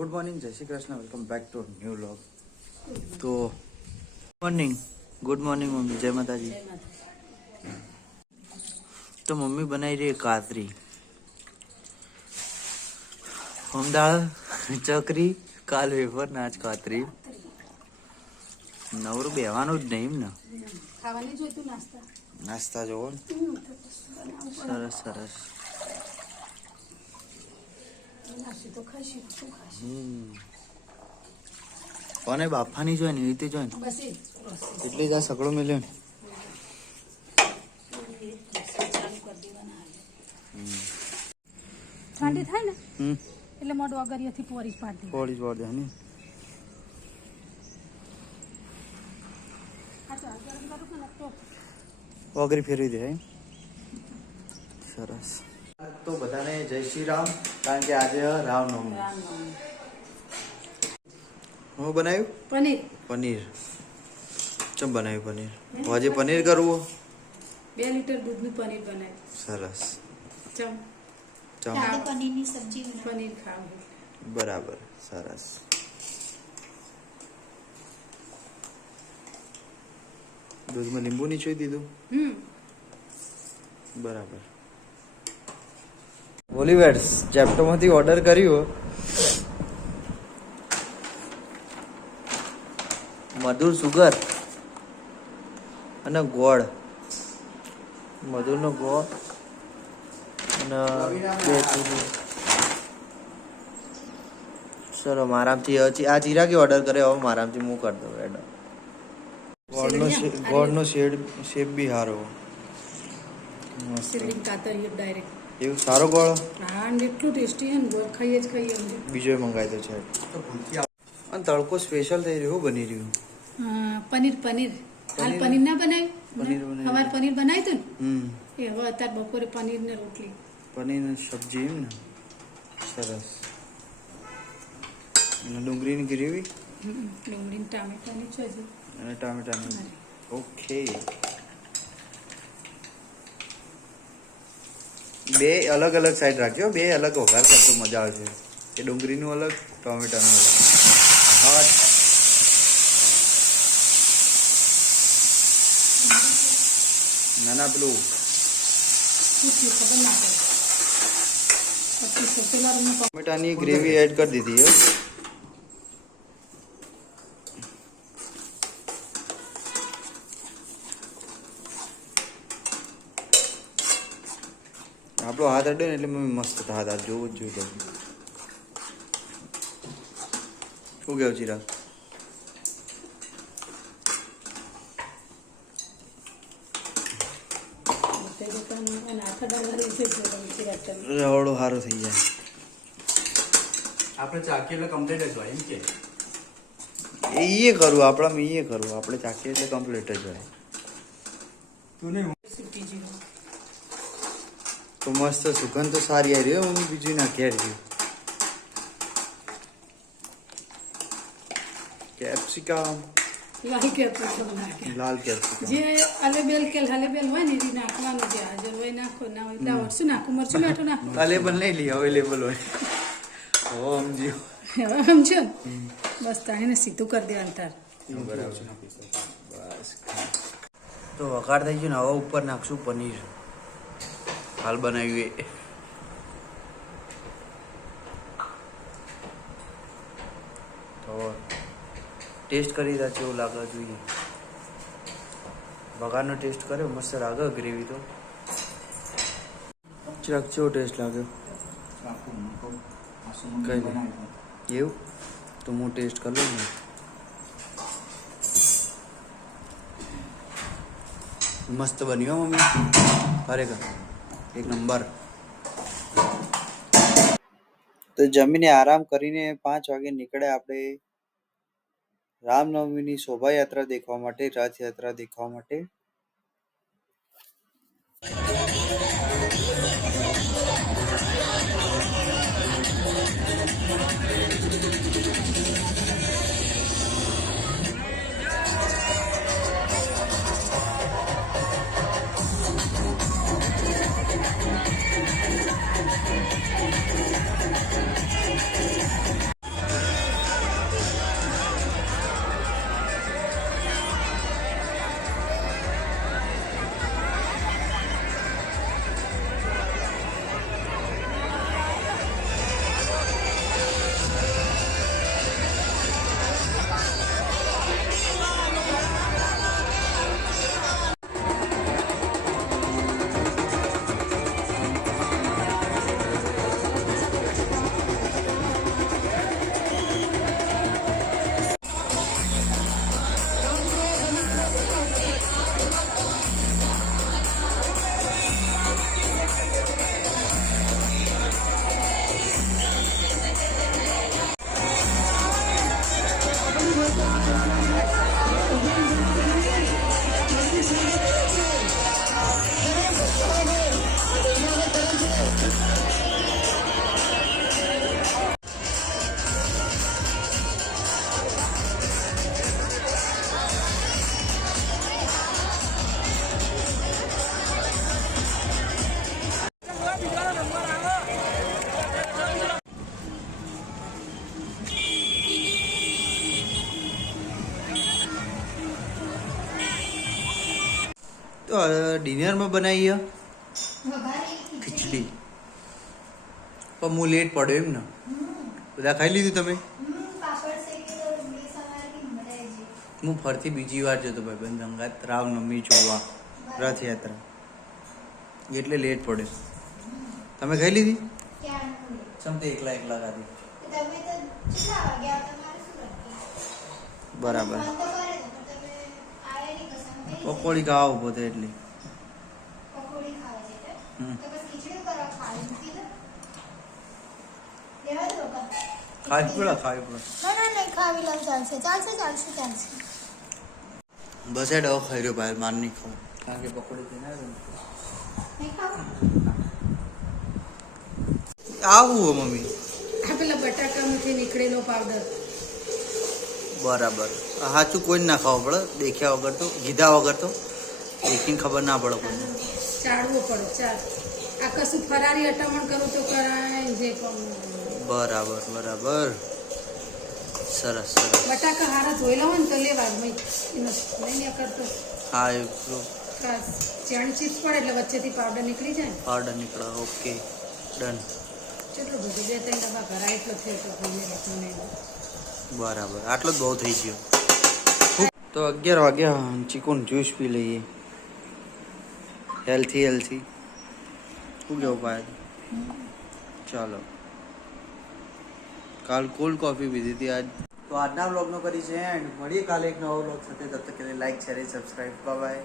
Good morning, જય Shri Krishna, welcome back to new vlog. તો good morning mummy, જય માતાજી. તો મમ્મી બનાવી રહી કાતરી, દાળ, ચકરી, કાલ વેફર, નાચ કાતરી. નવરું બેવાનું જ નહીં ને, નાસ્તા જોવો ને. સરસ સરસ. કોને બાફાની જોઈ ને, એ રીતે જોઈ ને, એટલે જ આ સકડો મેલ્યો ને. ઠંડી થાય ને એટલે મોઢું અગરિયાથી પોરી પાડી દે ને. વગરી ફેરવી દે. સરસ. તો બધાને જય શ્રી રામ, કારણ કે આજે રામનવમી. હું બનાવ્યું પનીર. ચમ બનાવ્યું પનીર? આજે પનીર કરવું. 2 લીટર દૂધનું પનીર બનાવ્યું. સરસ. ચમ પનીરની સબ્જી, પનીર ખાવું. બરાબર. સરસ. દૂધમાં લીંબુ નીચોઈ દીધું. બરાબર. ઓલિવેટ્સ જેપ્ટોમાંથી ઓર્ડર કર્યું. મધુર સુગર અને ગોળ. મધુરનો ગોળ અને 2 ચીની. ચલો મારામથી આ ચિરાગી ઓર્ડર કરે. હવે મારામથી હું કરી દઉં એડ. ગોળનો શેપ બી સારો. એવું સારો ગોળ. એટલું ટેસ્ટી હે ને, ગોળ ખાઈએ. બીજો મંગાવી દો છે. અને તડકો સ્પેશિયલ થઈ રહ્યો. બની રહ્યું પનીર. હાલ પનીર ના બનાવ્યું, સવાર પનીર બનાવ્યું હતું ને, હવે અત્યારે બપોરે પનીર ને રોટલી, પનીર ને સબ્જી. એમ ને. સરસ. અને ડુંગળીની ગ્રેવી, ડુંગળી ટામેટાની છે અને ટામેટાની. ઓકે. 2 અલગ અલગ સાઈડ રાખજો. 2 અલગ વઘાર કરતો મજા આવશે. એ ડુંગળીનું અલગ, ટામેટાનું અલગ. હા. ના પેલું ટામેટાની ગ્રેવી એડ કરી દીધી હે. આપણો હાથ અડે ને એટલે મમ્મી મસ્ત હાથ જોવું જ જોઈએ. શું કેવું ચિરાગ? રવડો સારો થઈ જાય. આપણે ચાખીએ એટલે કમ્પ્લીટ જ હોય. એમ કે એ કરવું આપણામાં, એ કરવું આપણે ચાખીએ એટલે કમ્પ્લીટ જ હોય. તો મસ્ત સુગંધ તો સારી આવી રહી. મમ્મી બીજું નાખી આવી. કેપ્સિકમ, લાલ કેપ્સિકમ, જે અલેબેલ હોય ને એ નાખવાનું. જે હાજર હોય નાખો, ના હોય તો શું નાખું? મરચું નાખો. અવેલેબલ નહીં લઈ, અવેલેબલ હોય. સમજો બસ તાણીને સીધું કરી દેવાનું તાર. બરાબર. બસ. તો વઘાર થઈ ગયું ને, હવે ઉપર નાખશું પનીર. હાલ બનાવ્યું એ. તો ટેસ્ટ કરી રહ્યા છે. એવું લાગે જોઈએ. વઘારનો ટેસ્ટ કર્યો, મસ્ત લાગે ગ્રેવી તો. ચક કેવો ટેસ્ટ લાગ્યો? કઈ નહીં એવું તો હું ટેસ્ટ કરી લઉં ને. મસ્ત બન્યો મમ્મી, ખરેખર એક નંબર. તો જમીને આરામ કરીને 5 વાગે નીકળે આપણે રામનવમીની શોભાયાત્રા દેખવા માટે, રથયાત્રા દેખવા માટે. તો ડિનરમાં બનાવીએ વઘારેલી ખીચડી. પણ હું લેટ પડ્યો એમ ને. બધા ખાઈ લીધું તમે? પાપડ શેકી તો ડુંગળી સમારેલી મરાઈ હું ફરતી બીજી વાર જતો ભાઈબંધ અંગાત રામનવમી જોવા રથયાત્રા, એટલે લેટ પડ્યો. તમે ખાઈ લીધી? સમતે એકલા ખાધી. બરાબર. પકોડી ખાવા ઉભો થયો એટલે. ખાવી પડે. ખાવી લઉં ચાલશે ચાલશે ચાલશે ચાલશે બસ એડ ખાઈ રહ્યો ભાઈ, માર નહીં ખાવું કારણ કે પકોડી થઈને આવ્યો નહીં ખાવું આવું મમ્મી. આ પેલા બટાકામાંથી નીકળેલો પાવડર બરાબર. સાચું કોઈ ના ખાવું પડે દેખ્યા વગર તો, કીધા વગર તો દેખીને ખબર ના પડે કોઈ. ચાળવું પડે ચાલ. આ કશું ફરારી અટામણ કરું તો કરાય જે પણ. બરાબર બરાબર. સરસ સરસ. બટાકા હારા ધોયેલા હોય ને તો લેવા જ એનો નહીં કરતો. હા એ ચેણ ચીપ્સ પડે એટલે વચ્ચેથી પાવડર નીકળી જાય ને. પાવડર નીકળે. Okay done. કેટલું બધું 2-3 ડબ્બા ભરાય તો થયો તો ભાઈને રાખવું નહીં. બરાબર. આટલો જ બહુ થઈ ગયો. તો 11 વાગ્યા, ચીકુનું જ્યુસ પી લઈએ. હેલ્થી હેલ્થી શું કેવું ભાઈ? ચાલો. કાલ કોલ્ડ કોફી પીધી હતી આજ. તો આજના બ્લોગનો કરી છે એન્ડ મળીએ કાલે એક નવો બ્લોગ સાથે. તબ તક કે લીએ like share subscribe. Bye by.